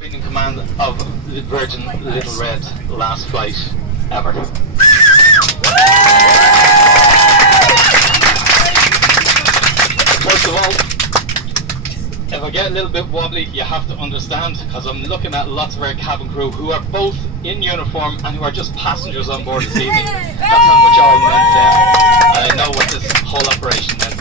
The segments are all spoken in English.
been in command of the Virgin Little Red last flight ever. First of all, if I get a little bit wobbly, you have to understand, because I'm looking at lots of our cabin crew who are both in uniform and who are just passengers on board this evening. That's how much all meant them, and I know what this whole operation meant.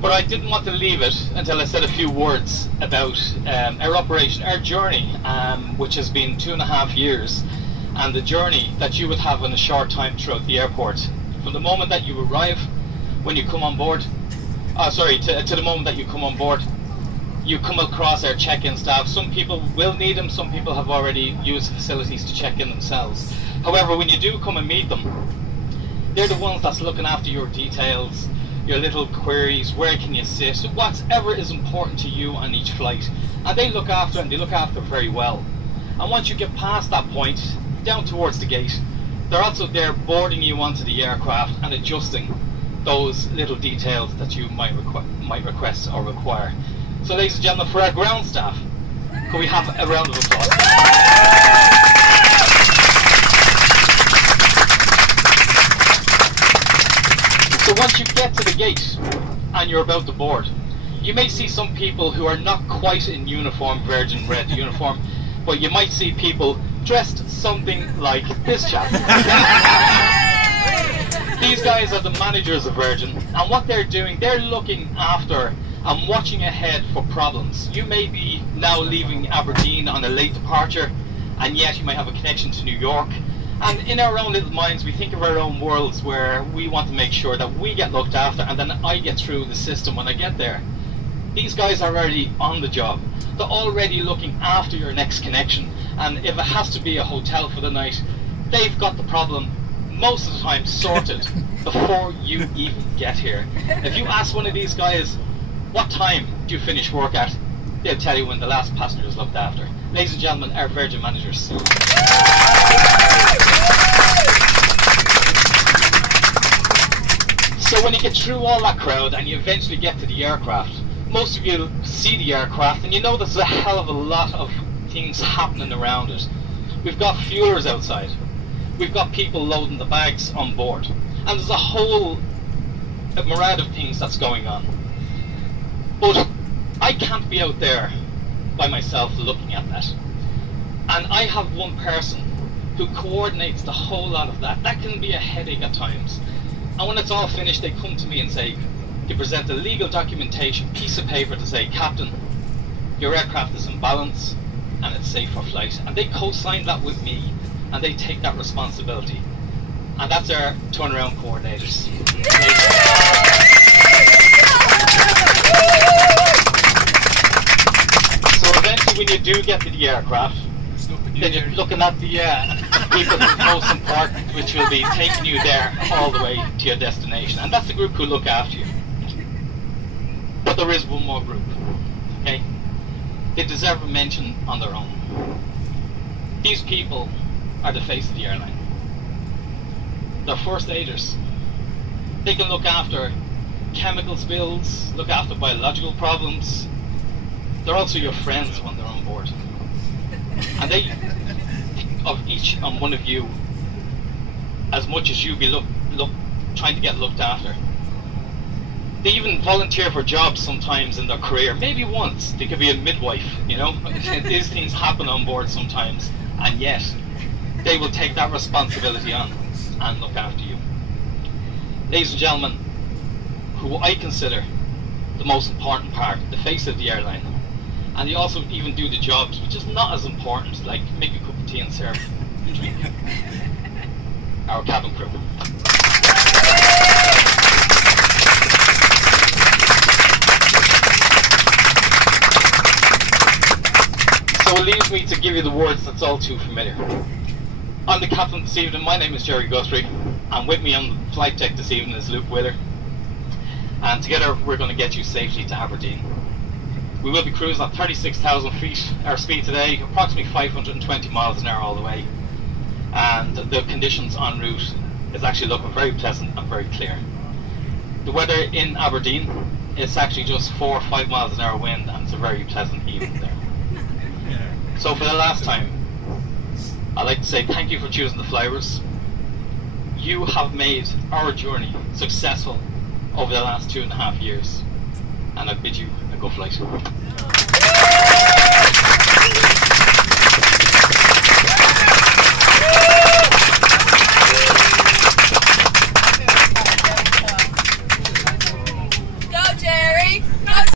But I didn't want to leave it until I said a few words about our operation, our journey, which has been 2.5 years, and the journey that you would have in a short time throughout the airport. From the moment that you arrive, when you come on board, to the moment that you come on board, you come across our check-in staff. Some people will need them, some people have already used the facilities to check in themselves. However, when you do come and meet them, they're the ones that's looking after your details, your little queries, where can you sit, whatever is important to you on each flight. And they look after it, and they look after it very well. And once you get past that point, down towards the gate, they're also there boarding you onto the aircraft and adjusting those little details that you might request or require. So ladies and gentlemen, for our ground staff, can we have a round of applause? So once you get to the gate and you're about to board, you may see some people who are not quite in uniform, Virgin Red uniform, but you might see people dressed something like this chap. These guys are the managers of Virgin, and what they're doing, they're looking after and watching ahead for problems. You may be now leaving Aberdeen on a late departure, and yet you might have a connection to New York. And in our own little minds, we think of our own worlds where we want to make sure that we get looked after, and then I get through the system when I get there. These guys are already on the job. They're already looking after your next connection, and if it has to be a hotel for the night, they've got the problem most of the time sorted before you even get here. If you ask one of these guys, what time do you finish work at, they'll tell you when the last passenger is looked after. Ladies and gentlemen, our Virgin managers. So when you get through all that crowd and you eventually get to the aircraft, most of you see the aircraft and you know there's a hell of a lot of things happening around it. We've got fuelers outside. We've got people loading the bags on board. And there's a whole myriad of things that's going on. But I can't be out there by myself looking at that. And I have one person who coordinates the whole lot of that. That can be a headache at times. And when it's all finished, they come to me and say, they present a legal documentation, piece of paper to say, Captain, your aircraft is in balance and it's safe for flight. And they co-sign that with me, and they take that responsibility. And that's our turnaround coordinators. So eventually when you do get to the aircraft, then you're looking at the people that's most important, which will be taking you there all the way to your destination. And that's the group who look after you. But there is one more group, okay? They deserve a mention on their own. These people are the face of the airline. They're first aiders. They can look after chemical spills, look after biological problems. They're also your friends when they're on board. And they think of each and one of you as much as you be trying to get looked after. They even volunteer for jobs sometimes in their career. Maybe once. They could be a midwife, you know. These things happen on board sometimes. And yet, they will take that responsibility on and look after you. Ladies and gentlemen, who I consider the most important part, the face of the airline. And they also even do the jobs, which is not as important, like make a cup of tea and serve a drink. Our cabin crew. So it leaves me to give you the words that's all too familiar. I'm the captain this evening. My name is Jerry Guthrie, and with me on the flight deck this evening is Luke Wheeler. And together we're going to get you safely to Aberdeen. We will be cruising at 36,000 feet. Our speed today, approximately 520 miles an hour all the way. And the conditions en route is actually looking very pleasant and very clear. The weather in Aberdeen, it's actually just 4 or 5 miles an hour wind, and it's a very pleasant evening there. So for the last time, I'd like to say thank you for choosing the Flyers. You have made our journey successful over the last 2.5 years, and I bid you a good flight.